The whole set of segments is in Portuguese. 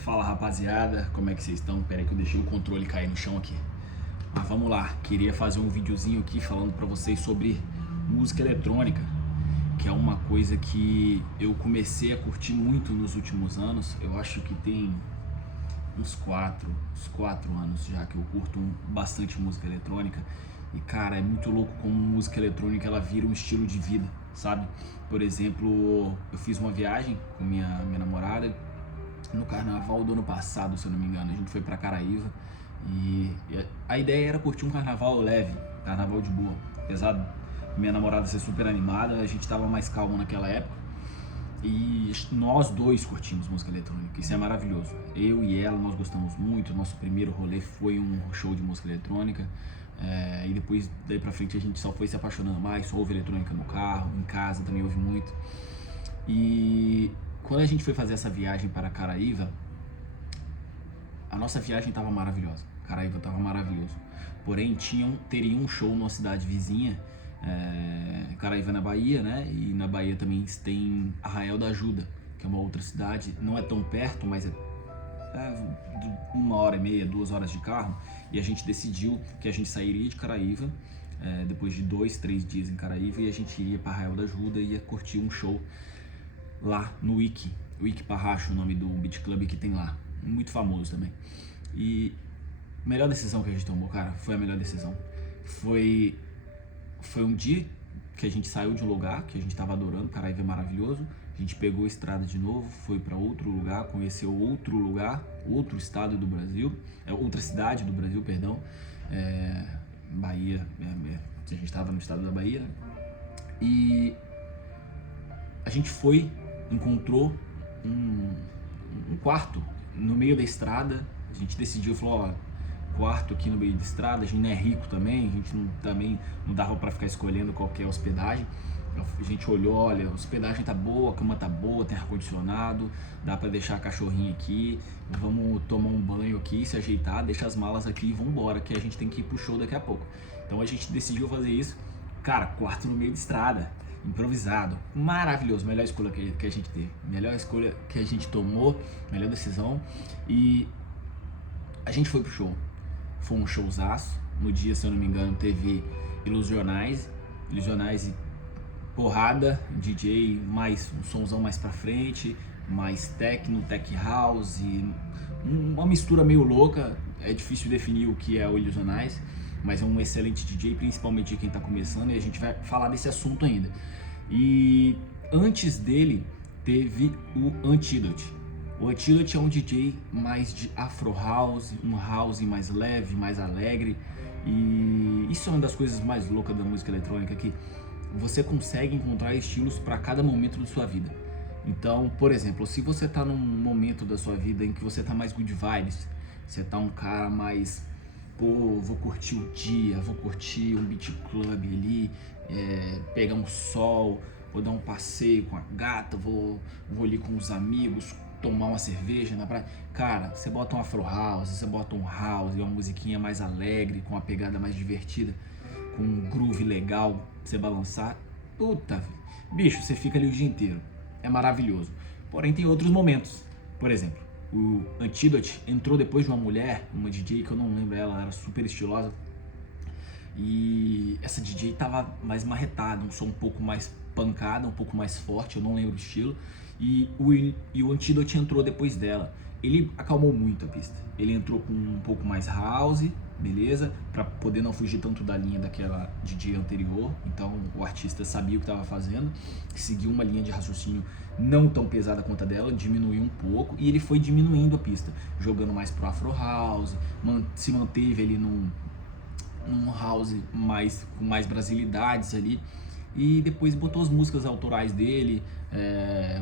Fala rapaziada, como é que vocês estão? Pera aí que eu deixei o controle cair no chão aqui. Mas vamos lá, queria fazer um videozinho aqui falando pra vocês sobre música eletrônica, que é uma coisa que eu comecei a curtir muito nos últimos anos. Eu acho que tem uns 4 anos já que eu curto bastante música eletrônica. E cara, é muito louco como música eletrônica ela vira um estilo de vida, sabe? Por exemplo, eu fiz uma viagem com minha namorada no carnaval do ano passado, se eu não me engano. A gente foi pra Caraíva e a ideia era curtir um carnaval leve, carnaval de boa, apesar minha namorada ser super animada, a gente tava mais calmo naquela época. E nós dois curtimos música eletrônica, isso é maravilhoso. Eu e ela, nós gostamos muito. Nosso primeiro rolê foi um show de música eletrônica. E depois, daí pra frente, a gente só foi se apaixonando mais. Só ouve eletrônica no carro, em casa também ouve muito. E quando a gente foi fazer essa viagem para Caraíva, a nossa viagem estava maravilhosa. Caraíva estava maravilhoso. Porém, teria um show numa cidade vizinha, Caraíva na Bahia, né? E na Bahia também tem Arraial da Ajuda, que é uma outra cidade. Não é tão perto, mas é 1h30, 2 horas de carro. E a gente decidiu que a gente sairia de Caraíva, depois de 2, 3 dias em Caraíva, e a gente iria para Arraial da Ajuda e ia curtir um show lá no Wiki Parracho, o nome do beat club que tem lá, muito famoso também. E a melhor decisão que a gente tomou, cara, foi a melhor decisão. Foi um dia que a gente saiu de um lugar que a gente tava adorando, Caraíva é maravilhoso. A gente pegou a estrada de novo, foi para outro lugar, conheceu outro lugar, outro estado do Brasil, outra cidade do Brasil, perdão, Bahia, a gente estava no estado da Bahia, né? E a gente encontrou um quarto no meio da estrada. A gente decidiu, falou, ó, quarto aqui no meio da estrada, a gente não é rico também, a gente também não dava para ficar escolhendo qualquer hospedagem. A gente olhou, olha, a hospedagem tá boa, a cama tá boa, tem ar-condicionado, dá para deixar a cachorrinha aqui, vamos tomar um banho aqui, se ajeitar, deixa as malas aqui e vambora, que a gente tem que ir pro show daqui a pouco. Então a gente decidiu fazer isso. Cara, quarto no meio da estrada, improvisado, maravilhoso, melhor escolha que a gente teve, melhor escolha que a gente tomou, melhor decisão. E a gente foi pro show, foi um showzaço. No dia, se eu não me engano, teve Ilusionais e porrada, DJ, mais um somzão mais pra frente, mais techno, tech house, uma mistura meio louca. É difícil definir o que é o Ilusionais, mas é um excelente DJ, principalmente quem tá começando, e a gente vai falar desse assunto ainda. E antes dele teve o Antidote. O Antidote é um DJ mais de Afro House, um house mais leve, mais alegre. E isso é uma das coisas mais loucas da música eletrônica, que você consegue encontrar estilos para cada momento da sua vida. Então, por exemplo, se você tá num momento da sua vida em que você tá mais good vibes, você tá um cara mais, pô, vou curtir o dia, vou curtir um beat club ali, pegar um sol, vou dar um passeio com a gata, vou ali com os amigos, tomar uma cerveja na praia. Cara, você bota um Afro House, você bota um house, uma musiquinha mais alegre, com uma pegada mais divertida, com um groove legal pra você balançar. Puta, bicho, você fica ali o dia inteiro. É maravilhoso. Porém, tem outros momentos. Por exemplo, o Antidote entrou depois de uma mulher, uma DJ que eu não lembro, ela era super estilosa. E essa DJ tava mais marretada, um som um pouco mais pancada, um pouco mais forte, eu não lembro o estilo. E o Antidote entrou depois dela. Ele acalmou muito a pista. Ele entrou com um pouco mais house, beleza? Pra poder não fugir tanto da linha daquela DJ anterior. Então o artista sabia o que estava fazendo, seguiu uma linha de raciocínio não tão pesada quanto a dela, diminuiu um pouco, e ele foi diminuindo a pista, jogando mais pro Afro House, se manteve ali num house com mais brasilidades ali. E depois botou as músicas autorais dele,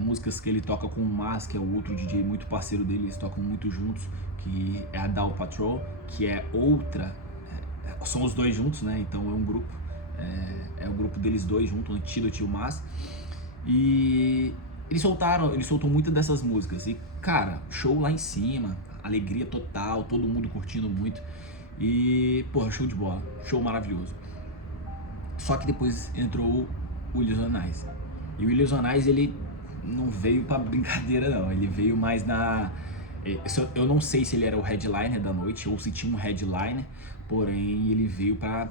músicas que ele toca com o Mas, que é o outro DJ muito parceiro dele, eles tocam muito juntos, que é a Dow Patrol, que é outra, são os dois juntos, né? Então é um grupo, é o grupo deles dois juntos, o Antidote e o Mas. E ele soltou muitas dessas músicas, e cara, show lá em cima, alegria total, todo mundo curtindo muito. E, porra, show de bola, show maravilhoso. Só que depois entrou o Ilusionais. E o Ilusionais, ele não veio pra brincadeira não, ele veio mais Eu não sei se ele era o headliner da noite ou se tinha um headliner, porém ele veio pra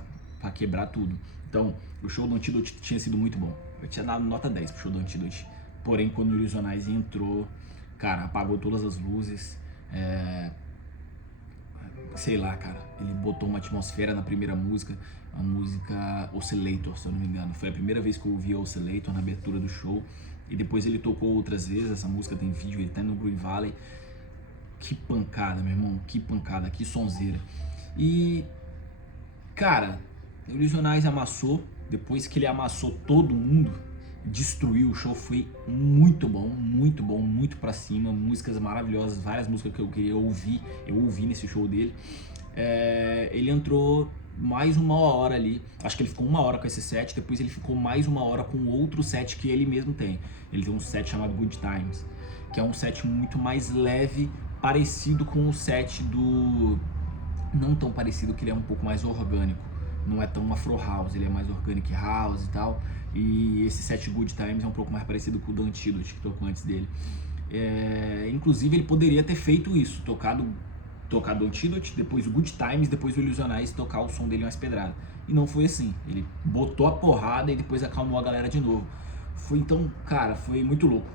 quebrar tudo. Então, o show do Antidote tinha sido muito bom. Eu tinha dado nota 10 pro show do Antidote. Porém, quando o Illusionize entrou, cara, apagou todas as luzes. Sei lá, cara, ele botou uma atmosfera na primeira música, a música Oscillator, se eu não me engano. Foi a primeira vez que eu ouvi Oscillator na abertura do show. E depois ele tocou outras vezes, essa música tem vídeo, ele tá no Green Valley. Que pancada, meu irmão, que pancada, que sonzeira. E, cara, o Illusionize amassou, depois que ele amassou todo mundo, destruiu o show, foi muito bom, muito pra cima, músicas maravilhosas, várias músicas que eu queria ouvir, eu ouvi nesse show dele. Ele entrou mais 1 hora ali, acho que ele ficou 1 hora com esse set, depois ele ficou mais 1 hora com outro set que ele mesmo tem. Ele tem um set chamado Good Times, que é um set muito mais leve, parecido com o set do... Não tão parecido, que ele é um pouco mais orgânico. Não é tão Afro House, ele é mais Organic House e tal. E esse set Good Times é um pouco mais parecido com o do Antidote, que tocou antes dele. Inclusive ele poderia ter feito isso, tocado o Antidote, depois o Good Times, depois o Illusionize, tocar o som dele mais pedrado. E não foi assim, ele botou a porrada e depois acalmou a galera de novo. Então, cara, foi muito louco.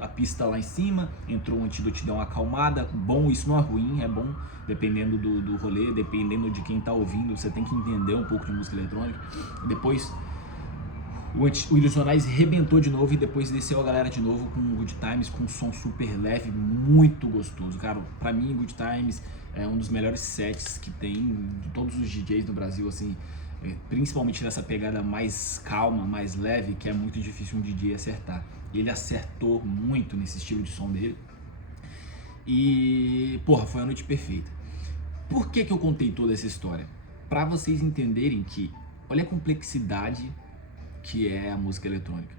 A pista lá em cima, entrou o Antidote, deu uma acalmada. Bom, isso não é ruim, é bom dependendo do rolê, dependendo de quem tá ouvindo, você tem que entender um pouco de música eletrônica. Depois o Illusionize rebentou de novo e depois desceu a galera de novo com o Good Times, com um som super leve, muito gostoso. Cara, pra mim Good Times é um dos melhores sets que tem de todos os DJs do Brasil, assim, principalmente nessa pegada mais calma, mais leve, que é muito difícil um DJ acertar. E ele acertou muito nesse estilo de som dele. E, porra, foi a noite perfeita. Por que eu contei toda essa história? Pra vocês entenderem que, olha a complexidade que é a música eletrônica.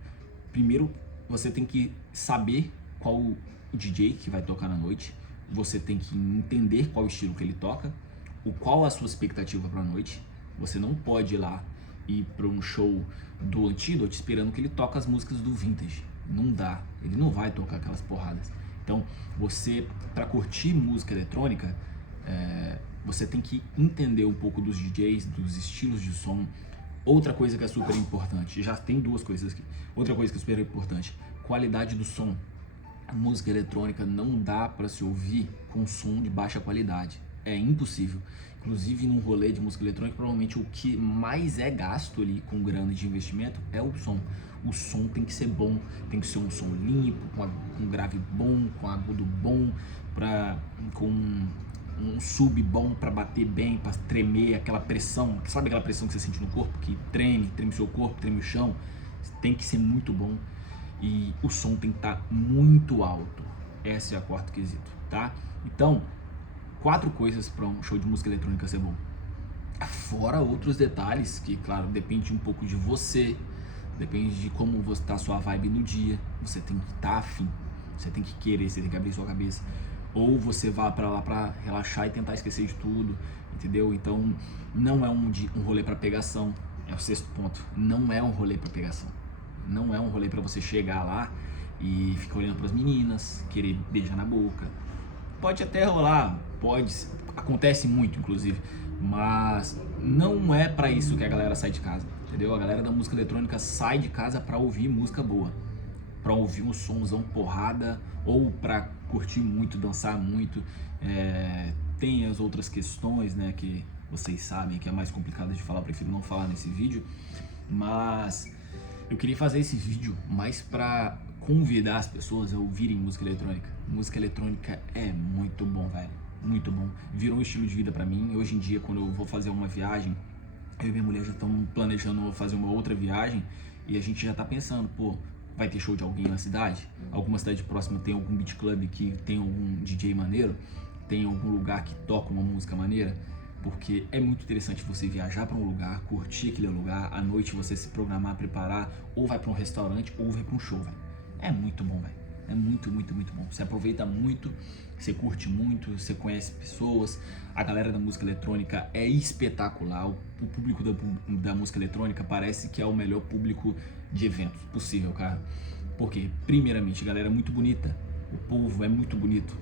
Primeiro, você tem que saber qual o DJ que vai tocar na noite. Você tem que entender qual o estilo que ele toca, qual a sua expectativa pra noite. Você não pode ir lá e ir para um show do Antidote esperando que ele toque as músicas do Vintage. Não dá, ele não vai tocar aquelas porradas. Então, você, para curtir música eletrônica, você tem que entender um pouco dos DJs, dos estilos de som. Outra coisa que é super importante, já tem duas coisas aqui. Outra coisa que é super importante, qualidade do som. A música eletrônica não dá para se ouvir com som de baixa qualidade. É impossível. Inclusive, num rolê de música eletrônica, provavelmente o que mais é gasto ali com grana de investimento é o som. O som tem que ser bom, tem que ser um som limpo, com grave bom, com agudo bom, com um sub bom para bater bem, para tremer, aquela pressão, sabe aquela pressão que você sente no corpo, que treme seu corpo, treme o chão? Tem que ser muito bom e o som tem que estar muito alto. Esse é o quarto quesito, tá? Então, 4 coisas para um show de música eletrônica ser bom. Fora outros detalhes que, claro, depende um pouco de você, depende de como você tá a sua vibe no dia. Você tem que estar afim, você tem que querer, você tem que abrir sua cabeça. Ou você vai pra lá pra relaxar e tentar esquecer de tudo, entendeu? Então, não é um rolê pra pegação. É o 6º ponto. Não é um rolê pra pegação. Não é um rolê pra você chegar lá e ficar olhando pras meninas, querer beijar na boca. Pode até rolar, acontece muito, inclusive. Mas não é pra isso que a galera sai de casa, entendeu? A galera da música eletrônica sai de casa pra ouvir música boa. Pra ouvir um somzão porrada, ou pra curtir muito, dançar muito. Tem as outras questões, né, que vocês sabem que é mais complicado de falar, eu prefiro não falar nesse vídeo. Mas eu queria fazer esse vídeo mais pra convidar as pessoas a ouvirem música eletrônica. Música eletrônica é muito bom, velho, muito bom. Virou um estilo de vida pra mim. Hoje em dia, quando eu vou fazer uma viagem, eu e minha mulher já estamos planejando fazer uma outra viagem e a gente já tá pensando, pô, vai ter show de alguém na cidade? Alguma cidade próxima tem algum beat club que tem algum DJ maneiro? Tem algum lugar que toca uma música maneira? Porque é muito interessante você viajar para um lugar, curtir aquele lugar, à noite você se programar, preparar, ou vai para um restaurante ou vai para um show, velho. É muito bom, velho. É muito, muito, muito bom. Você aproveita muito, você curte muito, você conhece pessoas. A galera da música eletrônica é espetacular. O público da música eletrônica parece que é o melhor público de eventos possível, cara. Porque, primeiramente, a galera é muito bonita. O povo é muito bonito.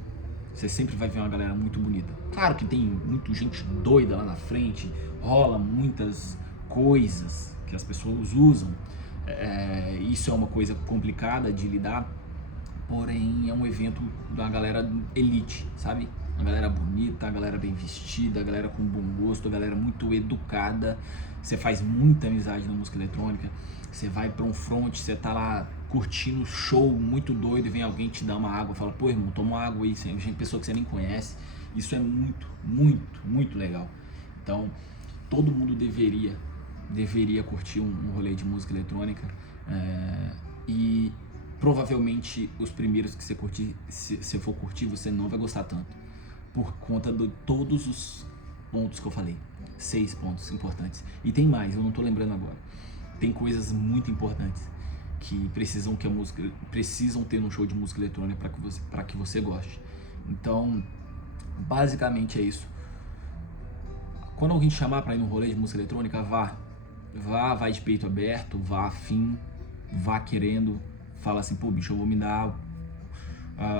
Você sempre vai ver uma galera muito bonita. Claro que tem muita gente doida lá na frente, rola muitas coisas que as pessoas usam. Isso é uma coisa complicada de lidar, porém é um evento da galera elite, sabe? A galera bonita, a galera bem vestida, a galera com bom gosto, a galera muito educada. Você faz muita amizade na música eletrônica. Você vai pra um front, você tá lá curtindo o show muito doido e vem alguém te dar uma água, fala, pô irmão, toma uma água aí, tem pessoa que você nem conhece. Isso é muito, muito, muito legal. Então, todo mundo deveria curtir um rolê de música eletrônica, e provavelmente os primeiros que você curtir, se você for curtir, você não vai gostar tanto, por conta de todos os pontos que eu falei. 6 pontos importantes. E tem mais, eu não tô lembrando agora. Tem coisas muito importantes que precisam ter num show de música eletrônica para que você goste. Então, basicamente é isso. Quando alguém te chamar para ir num rolê de música eletrônica, vai de peito aberto, vá afim, vá querendo, fala assim, pô bicho, eu vou me dar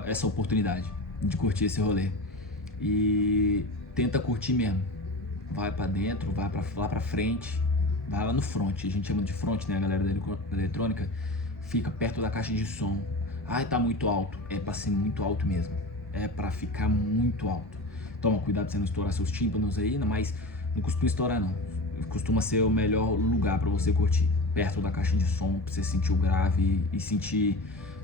essa oportunidade de curtir esse rolê. E tenta curtir mesmo. Vai pra dentro, vai lá pra frente, vai lá no front, a gente chama de front, né, a galera da eletrônica, fica perto da caixa de som. Ai, tá muito alto, é pra ser muito alto mesmo, é pra ficar muito alto. Toma cuidado pra você não estourar seus tímpanos aí, mas não costuma estourar não, costuma ser o melhor lugar pra você curtir, perto da caixa de som, pra você sentir o grave e sentir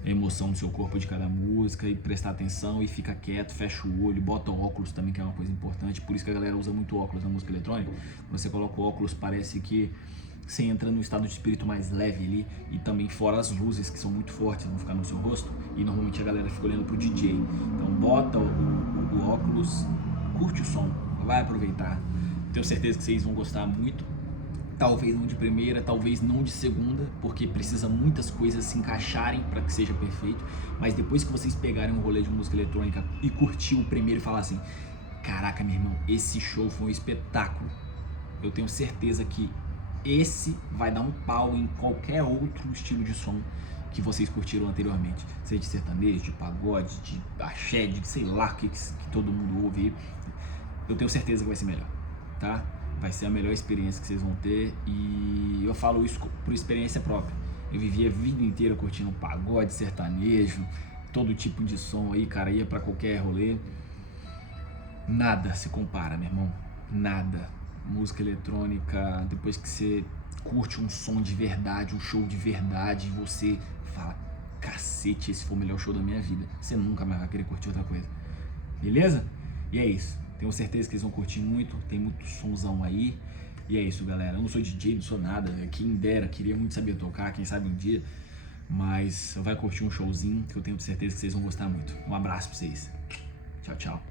a emoção do seu corpo de cada música e prestar atenção e fica quieto, fecha o olho, bota óculos também, que é uma coisa importante, por isso que a galera usa muito óculos na música eletrônica. Quando você coloca o óculos, parece que você entra num estado de espírito mais leve ali, e também fora as luzes que são muito fortes, vão ficar no seu rosto, e normalmente a galera fica olhando pro DJ. Então bota o óculos, curte o som, vai aproveitar. Tenho certeza que vocês vão gostar muito. Talvez não de primeira, talvez não de segunda, porque precisa muitas coisas se encaixarem para que seja perfeito. Mas depois que vocês pegarem um rolê de música eletrônica e curtir o primeiro e falar assim, caraca, meu irmão, esse show foi um espetáculo, eu tenho certeza que esse vai dar um pau em qualquer outro estilo de som que vocês curtiram anteriormente, seja de sertanejo, de pagode, de axé, de sei lá que todo mundo ouve. Eu tenho certeza que vai ser melhor, tá? Vai ser a melhor experiência que vocês vão ter, e eu falo isso por experiência própria. Eu vivi a vida inteira curtindo pagode, sertanejo, todo tipo de som aí, cara, ia pra qualquer rolê. Nada se compara, meu irmão, nada. Música eletrônica, depois que você curte um som de verdade, um show de verdade, você fala, cacete, esse foi o melhor show da minha vida, você nunca mais vai querer curtir outra coisa, beleza? E é isso. Tenho certeza que eles vão curtir muito, tem muito sonzão aí. E é isso, galera. Eu não sou DJ, não sou nada. Quem dera, queria muito saber tocar, quem sabe um dia. Mas vai curtir um showzinho que eu tenho certeza que vocês vão gostar muito. Um abraço pra vocês. Tchau, tchau.